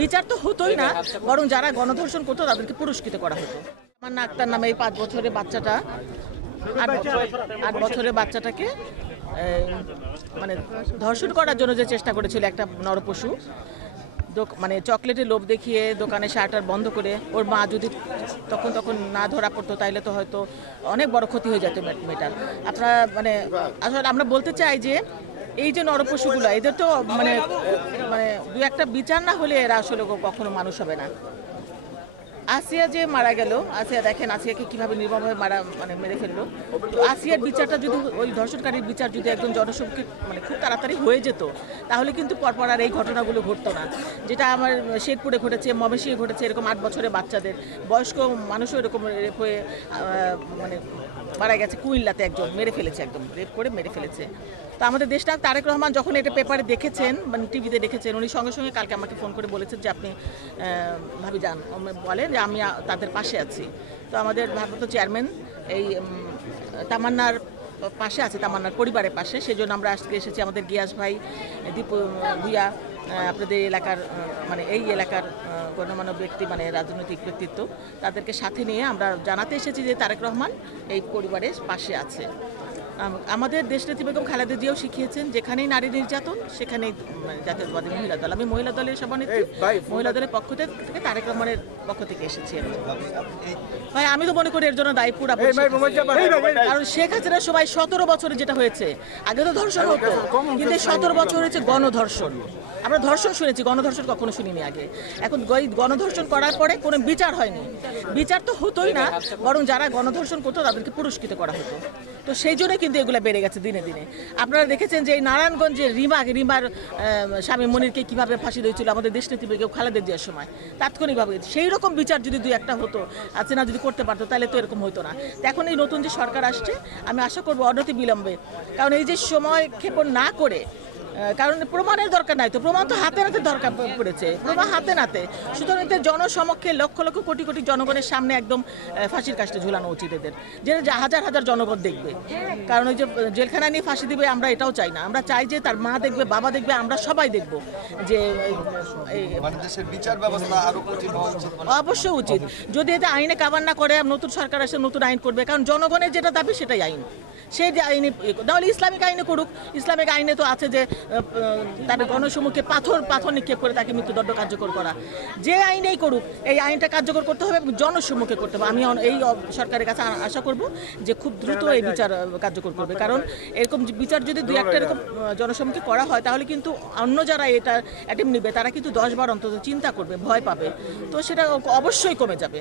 বিচার তো হতোই না, বরং যারা গণধর্ষণ করতো তাদেরকে পুরস্কৃত করা হতো। তামান্না আক্তার নামে এই 5 বছরের বাচ্চাটা 8 বছরের বাচ্চাটাকে মানে ধর্ষণ করার জন্য যে চেষ্টা করেছিল একটা নরপশু, মানে চকলেটের লোভ দেখিয়ে দোকানে শাটার বন্ধ করে, ওর মা যদি তখন না ধরা পড়তো তাইলে তো হয়তো অনেক বড় ক্ষতি হয়ে যেত মেয়েটার। আপনারা মানে আসলে আমরা বলতে চাই যে এই যে নরপশুগুলো, এদের তো মানে মানে দু একটা বিচার না হলে এরা আসলে কখনো মানুষ হবে না। আসিয়া যে মারা গেল, আসিয়া দেখেন আসিয়াকে কিভাবে নির্মমভাবে মেরে ফেললো। তো আসিয়ার বিচারটা যদি, ওই ধর্ষণকারীর বিচার যদি একজন জনসংখ্যা মানে খুব তাড়াতাড়ি হয়ে যেত, তাহলে কিন্তু পরপর আর এই ঘটনাগুলো ঘটতো না। যেটা আমার শেরপুরে ঘটেছে, ময়মনসিংহে ঘটেছে, এরকম 8 বছরের বাচ্চাদের, বয়স্ক মানুষও এরকম রেপ হয়ে মানে মারা গেছে। কুমিল্লাতে একজন মেরে ফেলেছে, একদম রেপ করে মেরে ফেলেছে। তো আমাদের দেশটা তারেক রহমান যখন এটা পেপারে দেখেছেন, মানে টিভিতে দেখেছেন, উনি সঙ্গে সঙ্গে কালকে আমাকে ফোন করে বলেছেন যে আপনি ভাবি যান, বলেন যে আমি তাদের পাশে আছি। তো আমাদের ভারপ্রাপ্ত চেয়ারম্যান এই তামান্নার পাশে আছে, তামান্নার পরিবারের পাশে। সেই জন্য আমরা আজকে এসেছি। আমাদের গিয়াস ভাই, দীপু ভুইয়া, আপনাদের এলাকার মানে এই এলাকার গণ্যমান্য ব্যক্তি, মানে রাজনৈতিক ব্যক্তিত্ব, তাদেরকে সাথে নিয়ে আমরা জানাতে এসেছি যে তারেক রহমান এই পরিবারের পাশে আছে। আমাদের দেশনেত্রী বেগম খালেদা জিয়াও শিখিয়েছেন, যেখানেই নারী নির্যাতন সেখানেই জাতীয়তাবাদী মহিলা দল। আমি মহিলা দলের সভানেত্রী, মহিলা দলের পক্ষ থেকে তারেক রহমানের পক্ষ থেকে এসেছি। ভাই আমি তো মনে করি এর জন্য দায়ী পুরা, কারণ শেখ হাসিনার সময় 17 বছরে যেটা হয়েছে, আগে তো ধর্ষণ হতো, কিন্তু 17 বছর হয়েছে গণধর্ষণ। আমরা ধর্ষণ শুনেছি, গণধর্ষণ কখনো শুনিনি আগে। এখন গণধর্ষণ করার পরে কোনো বিচার হয়নি। বিচার তো হতোই না, বরং যারা গণধর্ষণ করতো তাদেরকে পুরস্কৃত করা হতো। তো সেই জন্য কিন্তু এগুলো বেড়ে গেছে দিনে দিনে। আপনারা দেখেছেন যে এই নারায়ণগঞ্জে রিমার স্বামী মনিরকে কীভাবে ফাঁসি দিয়েছিল আমাদের দেশনেত্রী বেগম খালেদা জিয়ার সময়, তাৎক্ষণিকভাবে। সেই রকম বিচার যদি 2-1টা হতো, আছে না, যদি করতে পারতো, তাহলে তো এরকম হতো না। এখন এই নতুন যে সরকার আসছে, আমি আশা করবো অনতি বিলম্বে, কারণ এই যে সময় ক্ষেপণ না করে, কারণ প্রমাণের দরকার নাই, তো প্রমাণ তো হাতে নাতে দরকার পড়েছে, প্রমাণ হাতে নাতে। সুতরাং এদের জনসমক্ষে লক্ষ লক্ষ কোটি কোটি জনগণের সামনে একদম ফাঁসির কাস্টে ঝুলানো উচিত এদের, যে হাজার হাজার জনগণ দেখবে। কারণ ওই যে জেলখানা নিয়ে ফাঁসি দিবে আমরা এটাও চাই না। আমরা চাই যে তার মা দেখবে, বাবা দেখবে, আমরা সবাই দেখব যে বিচার ব্যবস্থা আরো কঠিন হওয়া উচিত। অবশ্যই উচিত। যদি এতে আইনে কাভার না করে, নতুন সরকার আসে নতুন আইন করবে, কারণ জনগণের যেটা দাবি সেটাই আইন। সেই যে আইনে, তাহলে ইসলামিক আইনে করুক। ইসলামিক আইনে তো আছে যে তার গণসম্মুখে পাথর নিক্ষেপ করে তাকে মৃত্যুদণ্ড কার্যকর করা। যে আইনেই করুক, এই আইনটা কার্যকর করতে হবে, জনসম্মুখে করতে হবে। আমি এই সরকারের কাছে আশা করব যে খুব দ্রুত এই বিচার কার্যকর করবে, কারণ এরকম বিচার যদি 2-1টা এরকম জনসম্মুখে করা হয়, তাহলে কিন্তু অন্য যারা এটা অ্যাটেম্প নেবে তারা কিন্তু 10 বার অন্তত চিন্তা করবে, ভয় পাবে। তো সেটা অবশ্যই কমে যাবে।